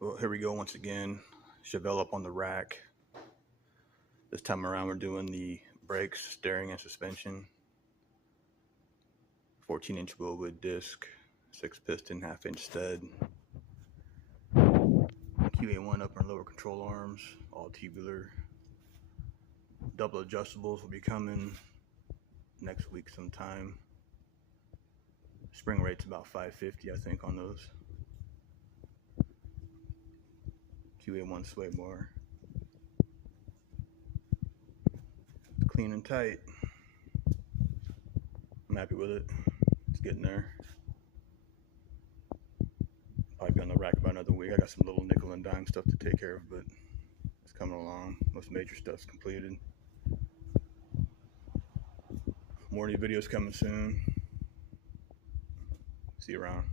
Well, here we go once again. Chevelle up on the rack. This time around, we're doing the brakes, steering, and suspension. 14-inch Wilwood disc, 6-piston, half-inch stud. QA1 upper and lower control arms, all tubular. Double adjustables will be coming next week sometime. Spring rate's about 550, I think, on those. QA1 sway bar. It's clean and tight. I'm happy with it. It's getting there. Probably be on the rack about another week. I got some little nickel and dime stuff to take care of, but it's coming along. Most major stuff's completed. More new videos coming soon. See you around.